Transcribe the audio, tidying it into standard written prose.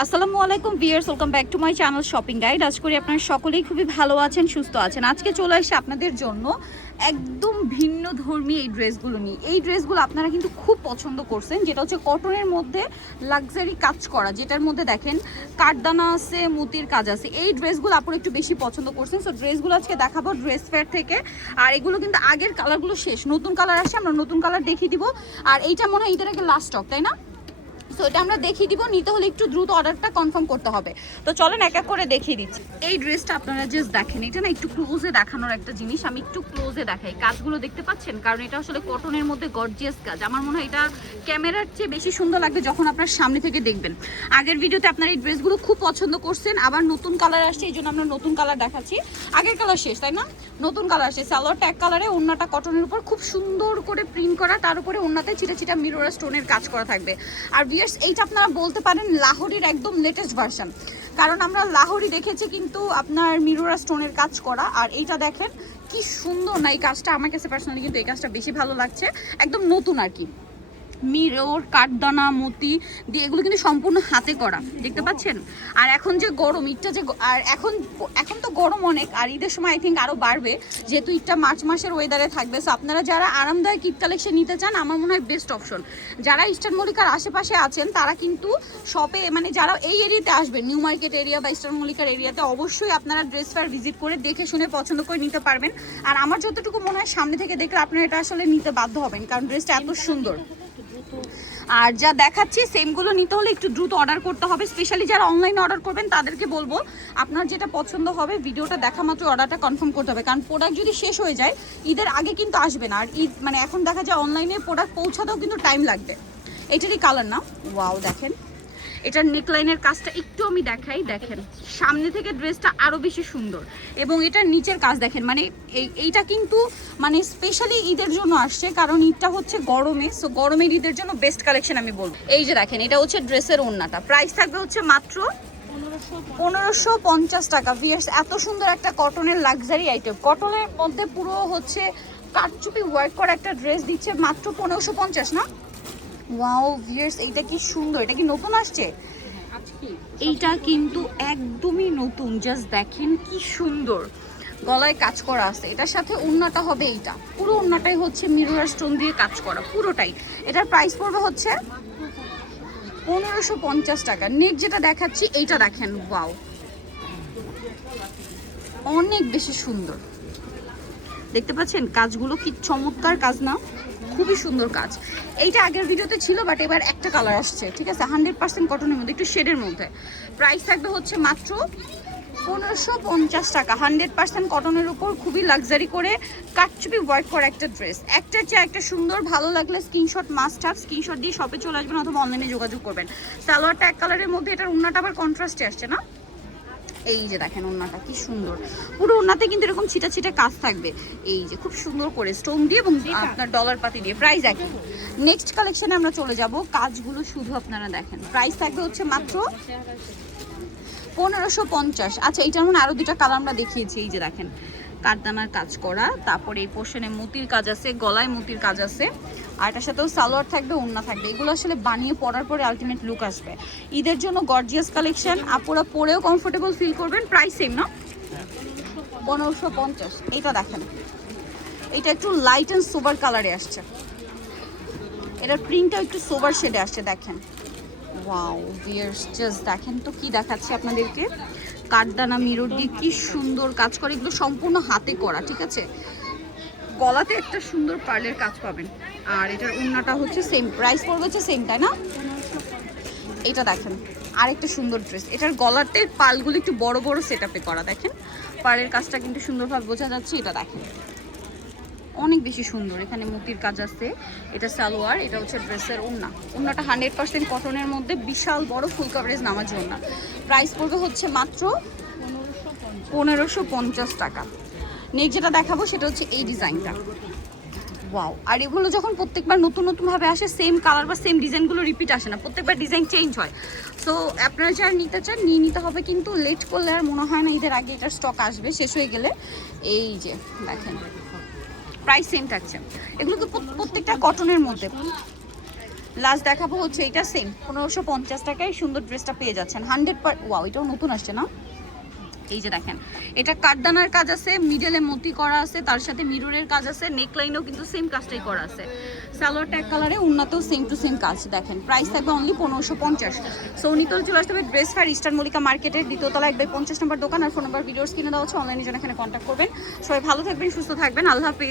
আসসালামু আলাইকুম viewers, welcome back to my channel shopping guide. আজ করি আপনারা সকলেই খুবই ভালো আছেন, সুস্থ আছেন। আজকে চলে আসে আপনাদের জন্য একদম ভিন্ন ধর্মী এই ড্রেসগুলো নিয়ে। এই ড্রেসগুলো আপনারা কিন্তু খুব পছন্দ করছেন, যেটা হচ্ছে কটনের মধ্যে লাক্সারি কাজ করা, যেটার মধ্যে দেখেন কাঠদানা আছে, মুতির কাজ আছে। এই ড্রেসগুলো আপনারা একটু বেশি পছন্দ করছেন। সো ড্রেসগুলো আজকে দেখাবো ড্রেস ফেয়ার থেকে। আর এগুলো কিন্তু আগের কালারগুলো শেষ, নতুন কালার আসে, আমরা নতুন কালার দেখিয়ে দিব। আর এইটা মনে হয় ঈদের আগে লাস্ট স্টক, তাই না? সো এটা আমরা দেখিয়ে দিব, নিতে হলে একটু দ্রুত অর্ডারটা কনফার্ম করতে হবে। তো চলেন এক এক করে দেখিয়ে দিচ্ছি। এই ড্রেসটা আপনারা জাস্ট দেখেন, এটা না একটু ক্লোজে দেখানোর একটা জিনিস, আমি একটু ক্লোজে দেখাই। কাজগুলো দেখতে পাচ্ছেন, কারণ এটা আসলে কটনের মধ্যে গর্জিয়াস কাজ। আমার মনে হয় এটা ক্যামেরার চেয়ে বেশি সুন্দর লাগবে যখন আপনার সামনে থেকে দেখবেন। আগের ভিডিওতে আপনারা এই ড্রেসগুলো খুব পছন্দ করছেন, আবার নতুন কালার আসছে, এই জন্য আমরা নতুন কালার দেখাচ্ছি। আগের কালার শেষ, তাই না? নতুন কালার আসছে, সালোয়ারটা এক কালারে, ওড়নাটা কটনের উপর খুব সুন্দর করে প্রিন্ট করা, তার উপরে ওড়নাতে চিটা চিটা মিরর স্টোনের কাজ করা থাকবে। আর এইটা আপনারা বলতে পারেন লাহোরির একদম লেটেস্ট ভার্সন, কারণ আমরা লাহোরি দেখেছি কিন্তু আপনার মিরোরা স্টোনের কাজ করা। আর এইটা দেখেন কি সুন্দর না, এই কাজটা আমার কাছে পার্সোনালি কিন্তু এই কাজটা বেশি ভালো লাগছে, একদম নতুন আর কি। মিরর, কাঠদানা, মতি দিয়ে এগুলো কিন্তু সম্পূর্ণ হাতে করা, দেখতে পাচ্ছেন। আর এখন যে গরম, ঈদটা যে, আর এখন তো গরম অনেক, আর ঈদের সময় আই থিঙ্ক আরও বাড়বে, যেহেতু ঈদটা মার্চ মাসের ওয়েদারে থাকবে। সো আপনারা যারা আরামদায়ক ঈদ কালেকশন নিতে চান, আমার মনে হয় বেস্ট অপশন। যারা ইস্টার্ন মল্লিকার আশেপাশে আছেন তারা কিন্তু শপে, মানে যারা এই এরিয়াতে আসবেন, নিউ মার্কেট এরিয়া বা ইস্টার্ন মল্লিকার এরিয়াতে, অবশ্যই আপনারা ড্রেস ফেয়ার ভিজিট করে দেখে শুনে পছন্দ করে নিতে পারবেন। আর আমার যতটুকু মনে হয় সামনে থেকে দেখলে আপনারা এটা আসলে নিতে বাধ্য হবেন, কারণ ড্রেসটা এত সুন্দর। আর যা দেখাচ্ছি সেমগুলো নিতে হলে একটু দ্রুত অর্ডার করতে হবে। স্পেশালি যারা অনলাইনে অর্ডার করবেন তাদেরকে বলবো, আপনার যেটা পছন্দ হবে ভিডিওটা দেখা মাত্র অর্ডারটা কনফার্ম করতে হবে, কারণ প্রোডাক্ট যদি শেষ হয়ে যায় ঈদের আগে কিন্তু আসবে না। আর ঈদ মানে এখন দেখা যায় অনলাইনে প্রোডাক্ট পৌঁছাতেও কিন্তু টাইম লাগবে। এটারই কালার না, ওয়াও দেখেন, এটার নেকলাইনের কাজটা একটু আমি দেখাই, দেখেন সামনে থেকে ড্রেসটা আরো বেশি সুন্দর। এবং এটার নিচের কাজ দেখেন, মানে এইটা কিন্তু মানে স্পেশালি ঈদের জন্য আসছে, কারণ ঈদটা হচ্ছে গরমে। সো গরমের ঈদের জন্য বেস্ট কালেকশন আমি বলবো। এই যে দেখেন, এটা হচ্ছে ড্রেসের ওড়নাটা, প্রাইস থাকবে হচ্ছে মাত্র 1550 টাকা। ভিয়ার্স, এত সুন্দর একটা কটনের লাক্সারি আইটেম, কটনের মধ্যে পুরো হচ্ছে কারচুপি ওয়ার্ক করা একটা ড্রেস দিচ্ছে মাত্র 1550 না? ওয়াও ভিউয়ার্স, এইটা কি সুন্দর, এটা কি নতুন আসছে? এইটা কিন্তু একদমই নতুন, জাস্ট দেখেন কি সুন্দর গলায় কাজ করা আছে। এটার সাথে ওড়নাটা হবে, এইটা পুরো ওড়নাটাই হচ্ছে মিরর স্টোন দিয়ে কাজ করা পুরোটাই। এটার প্রাইস পড়বে হচ্ছে 1550 টাকা। নেক্সট যেটা দেখাচ্ছি এইটা দেখেন, ওয়াও অনেক বেশি সুন্দর, দেখতে পাচ্ছেন কাজগুলো কি চমৎকার কাজ না? খুবই সুন্দর কাজ। এইটা আগের ভিডিওতে ছিল, বাট এবার একটা কালার আসছে, ঠিক আছে, 100% কটনের মধ্যে, একটু শেডের মধ্যে। প্রাইস থাকবে হচ্ছে মাত্র 1550 টাকা। 100% কটনের উপর খুবই লাক্সারি করে কাটচুপি ওয়ার্ক করা একটা ড্রেস, একটার চেয়ে একটা সুন্দর। ভালো লাগলে স্ক্রিনশট মাস্ট হ্যাভ, স্ক্রিনশট দিয়ে শপে চলে আসবেন অথবা অনলাইনে যোগাযোগ করবেন। সালোয়ারটা এক কালারের মধ্যে, এটার ওড়নাটা আবার কন্ট্রাস্টে আসছে না? এই যে দেখেন ওড়নাটা কি সুন্দর, পুরো ওড়নাতে কিন্তু এরকম ছিটা ছিটা কাজ থাকবে, এই যে খুব সুন্দর করে স্টোন দিয়ে এবং আপনার ডলার পাতি দিয়ে। প্রাইস একই। নেক্সট কালেকশনে আমরা চলে যাব, কাজগুলো শুধু আপনারা দেখেন। প্রাইস থাকবে হচ্ছে মাত্র 1550। আচ্ছা, এইটার মানে আরো দুটা কালার আমরা দেখিয়েছি, এই যে দেখেন কাঠদানার কাজ করা, তারপরে এই পোর্শনে মতির কাজ আছে, গলায় মতির কাজ আছে, আর এটার সাথেও সালোয়ার থাকবে, ওড়না থাকবে। এগুলো আসলে বানিয়ে পরার পরে আলটিমেট লুক আসবে। ঈদের জন্য গর্জিয়াস কালেকশন, আপুরা পরেও কমফোর্টেবল ফিল করবেন। প্রাইস সেম না? 1550। এইটা দেখেন, এটা একটু লাইট অ্যান্ড সোবার কালারে আসছে, এটার প্রিন্টটা একটু সোবার শেডে আসছে, দেখেন ওয়াও ভিউয়ার্স, জাস্ট দেখেন তো কি দেখাচ্ছে আপনাদেরকে। কাঠদানা মিরর দিয়ে কি সুন্দর কাজ করে, এগুলো সম্পূর্ণ হাতে করা, ঠিক আছে। গলাতে একটা সুন্দর পার্লের কাজ পাবেন। আর এটার ওড়নাটা হচ্ছে সেম, প্রাইস পড়বে হচ্ছে সেম, তাই না? এটা দেখেন আরেকটা সুন্দর ড্রেস, এটার গলাতে পালগুলো একটু বড় বড় সেটআপে করা, দেখেন পার্লের কাজটা কিন্তু সুন্দরভাবে বোঝা যাচ্ছে। এটা দেখেন অনেক বেশি সুন্দর, এখানে মুক্তির কাজ আছে। এটা সালোয়ার, এটা হচ্ছে ড্রেসের ওড়না। ওড়নাটা 100% কটনের মধ্যে, বিশাল বড় ফুল কভারেজ নামার জন্য। প্রাইস পড়বে হচ্ছে মাত্র 1550 টাকা। নেক্সট যেটা দেখাবো সেটা হচ্ছে এই ডিজাইনটা, ওয়াও। আর এগুলো যখন প্রত্যেকবার নতুন নতুনভাবে আসে, সেম কালার বা সেম ডিজাইনগুলো রিপিট আসে না, প্রত্যেকবার ডিজাইন চেঞ্জ হয়। সো আপনারা যারা নিতে চান নিয়ে নিতে হবে, কিন্তু লেট করলে আর মনে হয় না ঈদের আগে এটার স্টক আসবে, শেষ হয়ে গেলে। এই যে দেখেন প্রাইস সেম থাকছে, এগুলো তো প্রত্যেকটা কটনের মধ্যে। লাস্ট দেখাবো হচ্ছে এটা সেম 1550 টাকায় সুন্দর ড্রেসটা পেয়ে যাচ্ছেন 100%। ওয়াও, এটাও নতুন আসছে না? এই যে দেখেন, এটা কাঠদানার কাজ আছে, মিডলে মতি করা আছে, তার সাথে মিররের কাজ আছে, নেকলাইনও কিন্তু সেম কাজটাই করা আছে। সালোয়ারটা এক কালারে, উন্নতেও সেম টু সেম কাজ। দেখেন প্রাইস থাকবে অনলি 1550। সো নিতল চলে আসতে হবে ড্রেস ফেয়ার, ইস্টার্ন মল্লিকা মার্কেটের দ্বিতীয়তলা 1/50 নম্বর দোকান। আর ফোন নাম্বার ভিডিওস কিনে দেওয়া হচ্ছে, অনলাইনে জন্য এখানে কন্ট্যাক্ট করবেন। সবাই ভালো থাকবেন, সুস্থ থাকবেন, আল্লাহ হাফেজ।